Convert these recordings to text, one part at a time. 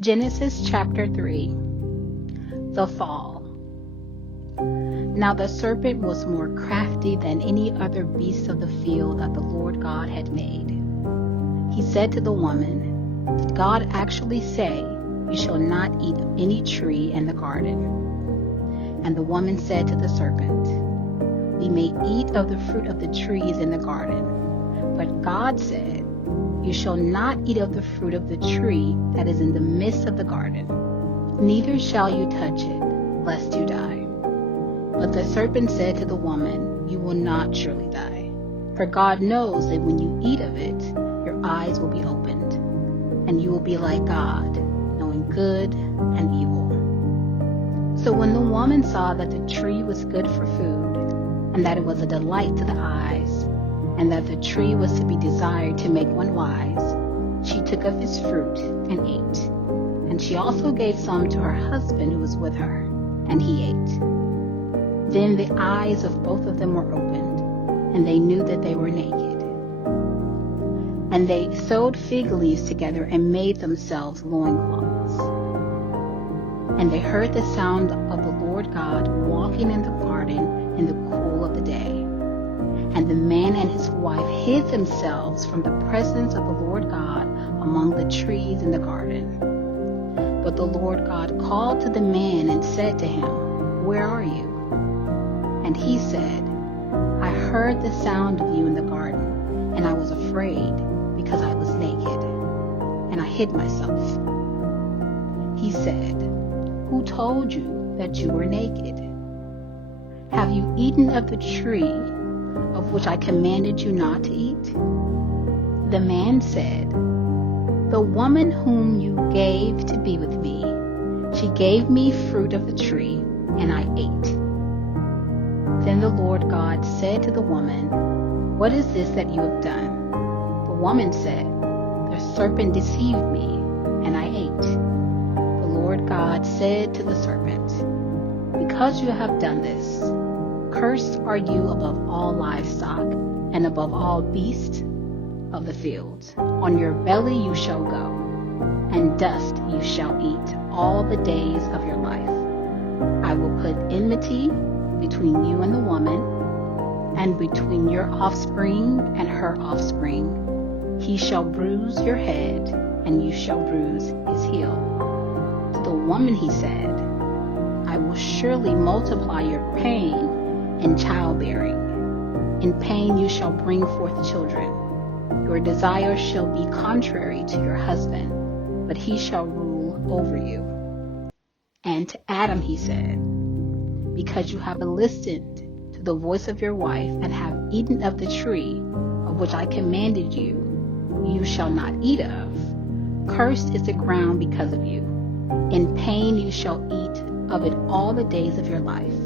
Genesis chapter 3. The Fall. Now the serpent was more crafty than any other beast of the field that the Lord God had made. He said to the woman, "Did God actually say, 'You shall not eat of any tree in the garden'?" And the woman said to the serpent, "We may eat of the fruit of the trees in the garden, but God said, 'You shall not eat of the fruit of the tree that is in the midst of the garden, neither shall you touch it, lest you die.' But the serpent said to the woman, 'You will not surely die. For God knows that when you eat of it, your eyes will be opened, and you will be like God, knowing good and evil.' So when the woman saw that the tree was good for food, and that it was a delight to the eyes, and that the tree was to be desired to make one wise, she took of its fruit and ate. And she also gave some to her husband who was with her, and he ate. Then the eyes of both of them were opened, and they knew that they were naked. And they sewed fig leaves together and made themselves loincloths. And they heard the sound of the Lord God walking in the garden in the cool of the day. And the man and his wife hid themselves from the presence of the Lord God among the trees in the garden. But the Lord God called to the man and said to him, "Where are you?" And he said, "I heard the sound of you in the garden, and I was afraid because I was naked, and I hid myself." He said, "Who told you that you were naked? Have you eaten of the tree of which I commanded you not to eat?" The man said, "The woman whom you gave to be with me, she gave me fruit of the tree, and I ate." Then the Lord God said to the woman, "What is this that you have done?" The woman said, "The serpent deceived me, and I ate." The Lord God said to the serpent, "Because you have done this, cursed are you above all livestock and above all beasts of the field. On your belly you shall go, and dust you shall eat all the days of your life. I will put enmity between you and the woman, and between your offspring and her offspring. He shall bruise your head, and you shall bruise his heel." To the woman he said, "I will surely multiply your pain in childbearing. In pain you shall bring forth children. Your desire shall be contrary to your husband, but he shall rule over you." And to Adam he said, "Because you have listened to the voice of your wife and have eaten of the tree of which I commanded you, you shall not eat of. Cursed is the ground because of you. In pain you shall eat of it all the days of your life.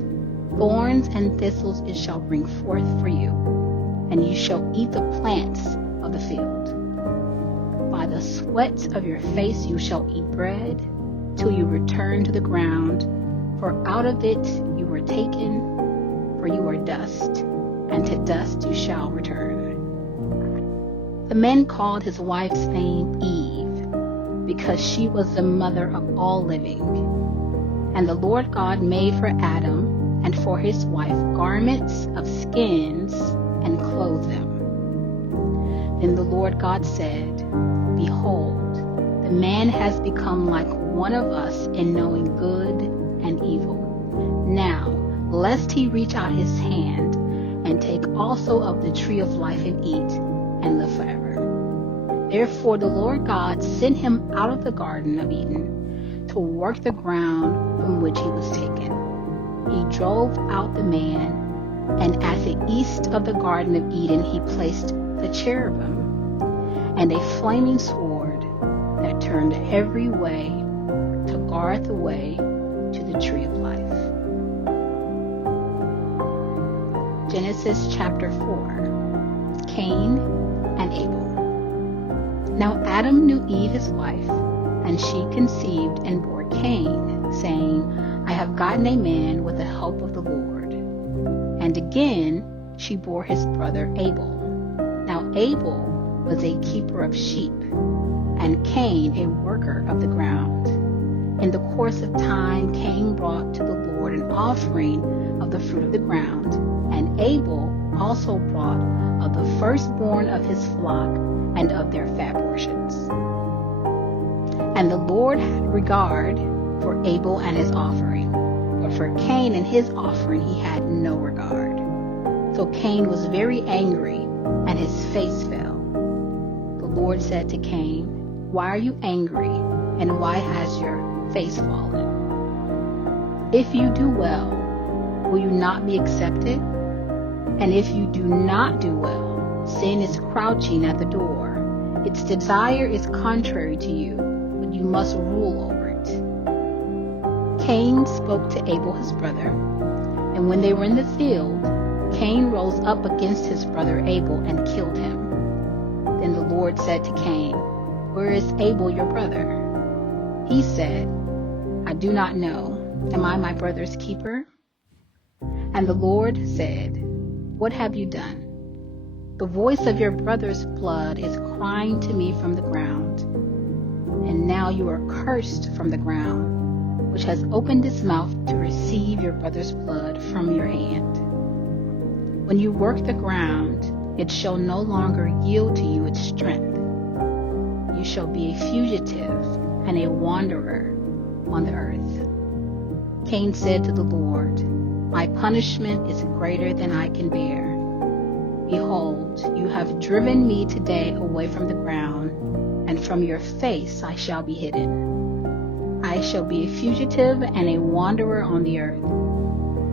Thorns and thistles it shall bring forth for you, and you shall eat the plants of the field. By the sweat of your face you shall eat bread, till you return to the ground, for out of it you were taken, for you are dust, and to dust you shall return." The man called his wife's name Eve, because she was the mother of all living. And the Lord God made for Adam and for his wife garments of skins and clothed them. Then the Lord God said, "Behold, the man has become like one of us in knowing good and evil. Now, lest he reach out his hand and take also of the tree of life and eat, and live forever." Therefore the Lord God sent him out of the Garden of Eden to work the ground from which he was taken. He drove out the man, and at the east of the Garden of Eden he placed the cherubim and a flaming sword that turned every way to guard the way to the tree of life. Genesis chapter 4. Cain and Abel. Now Adam knew Eve his wife, and she conceived and bore Cain, saying, "I have gotten a man with the help of the Lord." And again she bore his brother Abel. Now Abel was a keeper of sheep, and Cain a worker of the ground. In the course of time, Cain brought to the Lord an offering of the fruit of the ground, and Abel also brought of the firstborn of his flock and of their fat portions. And the Lord had regard for Abel and his offering, but for Cain and his offering he had no regard. So Cain was very angry, and his face fell. The Lord said to Cain, "Why are you angry, and why has your face fallen? If you do well, will you not be accepted? And if you do not do well, sin is crouching at the door. Its desire is contrary to you, but you must rule over it." Cain spoke to Abel his brother, and when they were in the field, Cain rose up against his brother Abel and killed him. Then the Lord said to Cain, "Where is Abel your brother?" He said, "I do not know. Am I my brother's keeper?" And the Lord said, "What have you done? The voice of your brother's blood is crying to me from the ground. And now you are cursed from the ground, which has opened its mouth to receive your brother's blood from your hand. When you work the ground, it shall no longer yield to you its strength. You shall be a fugitive and a wanderer on the earth." Cain said to the Lord, "My punishment is greater than I can bear. Behold, you have driven me today away from the ground, and from your face I shall be hidden. I shall be a fugitive and a wanderer on the earth,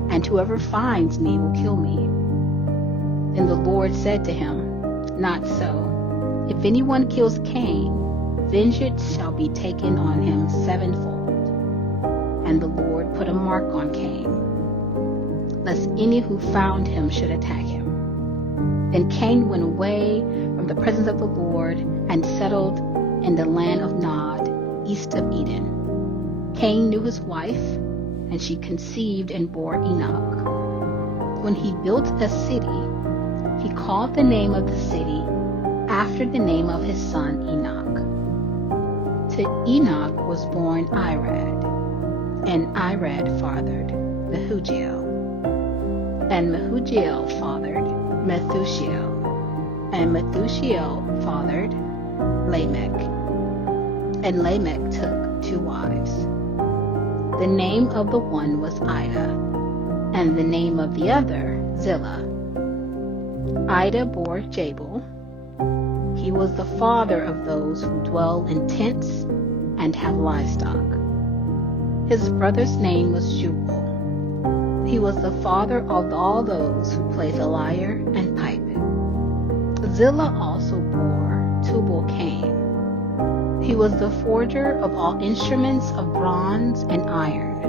and whoever finds me will kill me." Then the Lord said to him, "Not so. If anyone kills Cain, vengeance shall be taken on him sevenfold." And the Lord put a mark on Cain, lest any who found him should attack him. Then Cain went away from the presence of the Lord and settled in the land of Nod, east of Eden. Cain knew his wife, and she conceived and bore Enoch. When he built a city, he called the name of the city after the name of his son Enoch. To Enoch was born Irad, and Irad fathered Mehujael, and Mehujael fathered Methushael, and Methushael fathered Lamech, and Lamech took 2 wives. The name of the one was Ida, and the name of the other Zillah. Ida bore Jabal. He was the father of those who dwell in tents and have livestock. His brother's name was Jubal. He was the father of all those who play the lyre and pipe. Zillah also bore Tubal-Cain. He was the forger of all instruments of bronze and iron.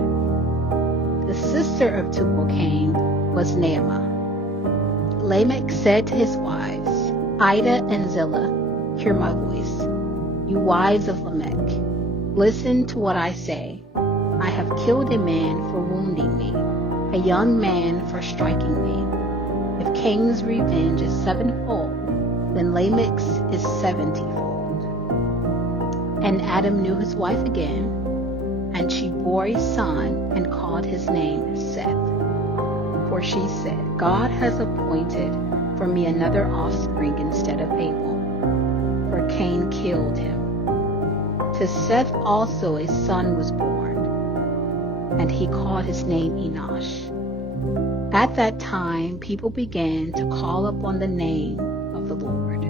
The sister of Tubal-Cain was Naamah. Lamech said to his wives, Ida and Zillah, "Hear my voice. You wives of Lamech, listen to what I say. I have killed a man for wounding me, a young man for striking me. If Cain's revenge is 7-fold, then Lamech's is 70-fold. And Adam knew his wife again, and she bore a son and called his name Seth. For she said, God has appointed for me another offspring instead of Abel, for Cain killed him. To Seth also a son was born, and he called his name Enosh. At that time, people began to call upon the name of the Lord.